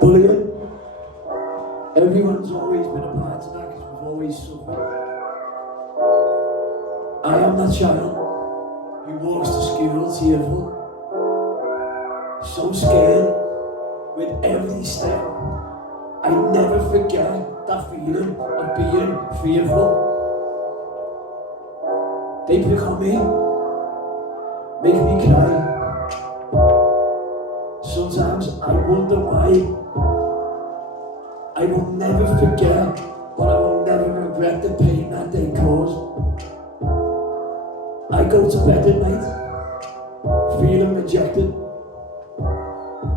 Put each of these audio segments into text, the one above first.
Bullying. Everyone's always been a part of that because we've always suffered. I am that child who walks to school tearful, so scared with every step. I never forget that feeling of being fearful. They pick on me, make me cry. Sometimes I wonder why. I will never forget, but I will never regret the pain that they caused. I go to bed at night, feeling rejected.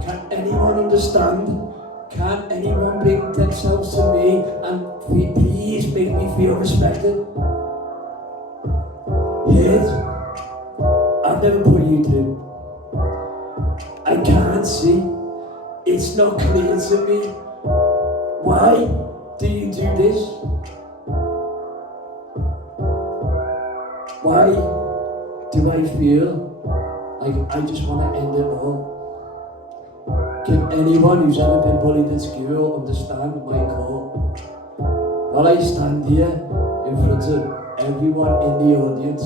Can anyone understand? Can anyone bring themselves to me and please make me feel respected? Hate, I've never put you through. I can't see, it's not clear to me. Why do you do this? Why do I feel like I just want to end it all? Can anyone who's ever been bullied at school understand my call? While I stand here in front of everyone in the audience,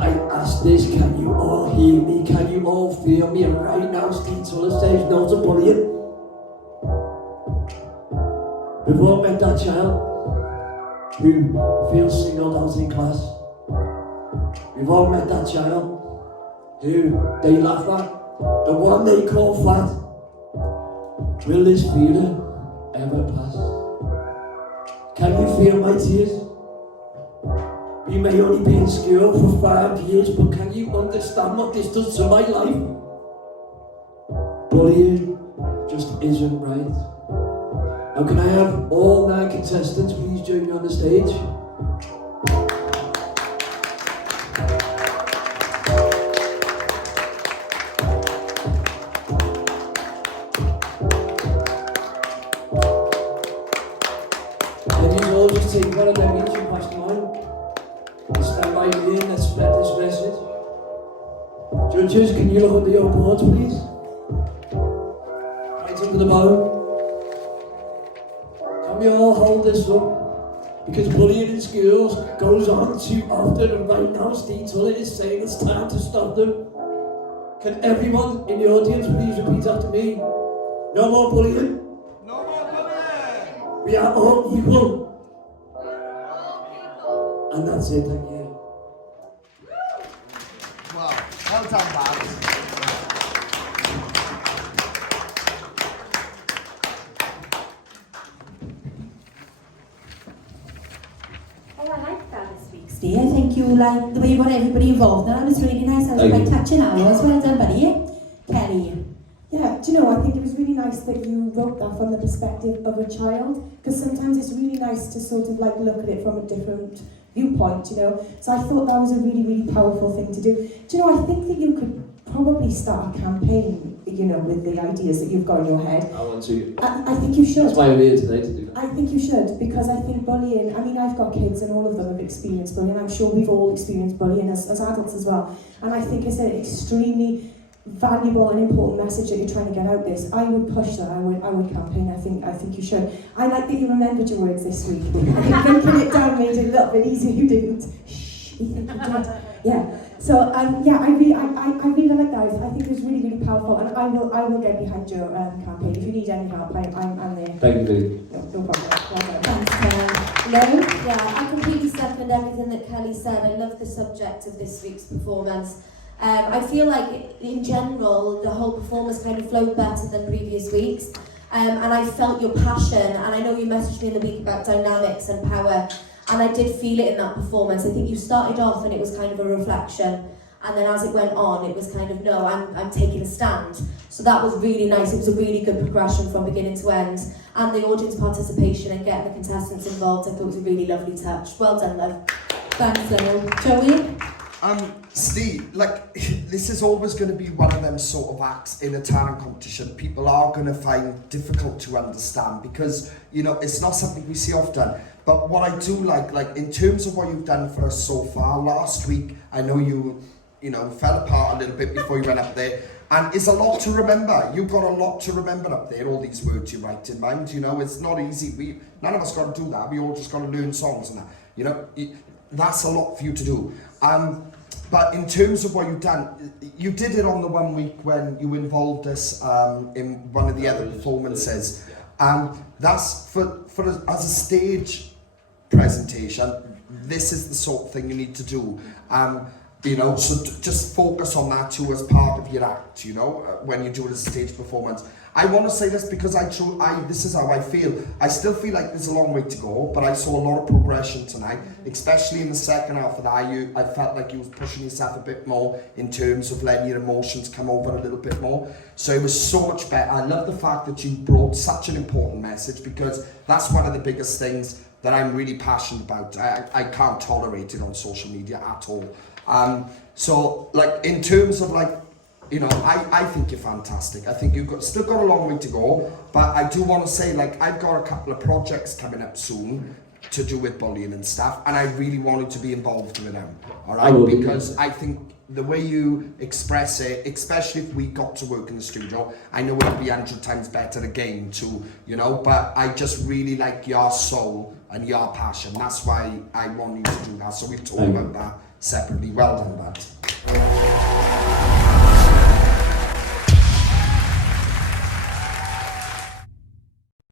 I ask this, can you all hear me? Can you all feel me? And right now, Steve Tullett says no to bullying. We've all met that child who feels singled out in class. We've all met that child who they laugh at, the one they call fat. Will this feeling ever pass? Can you feel my tears? We may only be in school for 5 years, but can you understand what this does to my life? Bullying just isn't right. Now can I have all 9 contestants please join me on the stage? Can you all just take one of them each and pass them on? And stand by me and let's spread this message. Judges, can you look under your boards please? Right under the bottom. We all hold this up because bullying in schools goes on too often, and right now Steve Tullett is saying it's time to stop them. Can everyone in the audience please repeat after me? No more bullying. No more bullying. We are all equal. And that's it, thank you. Wow, well done, lads. Oh, I like that this week, Steve. I think you like the way you got everybody involved. That was really nice. That was quite touching hours. Well done, buddy. Kelly. Yeah, do you know, I think it was really nice that you wrote that from the perspective of a child, because sometimes it's really nice to sort of like look at it from a different viewpoint, you know. So I thought that was a really, really powerful thing to do. Do you know, I think that you could probably start a campaign, you know, with the ideas that you've got in your head. I want to. I think you should. That's why I'm here today to do that. I think you should, because I think bullying, I mean, I've got kids and all of them have experienced bullying. I'm sure we've all experienced bullying as adults as well. And I think it's an extremely valuable and important message that you're trying to get out this. I would push that, I would campaign. I think you should. I like that you remembered your words this week. I think writing it down made it a little bit easier. You didn't. Shh, you think you did. Yeah. So yeah, I really like that. I think it was really, really powerful, and I will get behind your campaign. If you need any help, I'm there. Thank you, Lily. No problem. Thanks, Kelly. No? Yeah, I completely second everything that Kelly said. I love the subject of this week's performance. I feel like, in general, the whole performance kind of flowed better than previous weeks. And I felt your passion, and I know you messaged me in the week about dynamics and power, and I did feel it in that performance. I think you started off and it was kind of a reflection, and then as it went on, it was kind of, no, I'm taking a stand. So that was really nice. It was a really good progression from beginning to end. And the audience participation and getting the contestants involved, I thought was a really lovely touch. Well done, love. Thanks, Lil. Joey? Steve, like, this is always going to be one of them sort of acts in a talent competition people are going to find difficult to understand, because, you know, it's not something we see often. But what I do like in terms of what you've done for us so far, last week, I know you you know, fell apart a little bit before you went up there. And it's a lot to remember. You've got a lot to remember up there, all these words you write in mind, you know, it's not easy. None of us got to do that. We all just got to learn songs and that, you know, that's a lot for you to do. But in terms of what you've done, you did it on the 1 week when you involved us in one of the other performances. That's for as a stage presentation, this is the sort of thing you need to do. You know, so just focus on that too as part of your act, you know, when you do a stage performance. I want to say this because this is how I feel. I still feel like there's a long way to go, but I saw a lot of progression tonight, especially in the second half of that. I felt like you was pushing yourself a bit more in terms of letting your emotions come over a little bit more. So it was so much better. I love the fact that you brought such an important message, because that's one of the biggest things that I'm really passionate about. I can't tolerate it on social media at all. So like in terms of like, you know, I think you're fantastic. I think you've still got a long way to go, but I do want to say, like, I've got a couple of projects coming up soon to do with bullying and stuff, and I really wanted to be involved with them, all right? Because I think the way you express it, especially if we got to work in the studio, I know it would be 100 times better again too, you know, but I just really like your soul and your passion. That's why I want you to do that. So we've talked about that separately. Well done, Bad.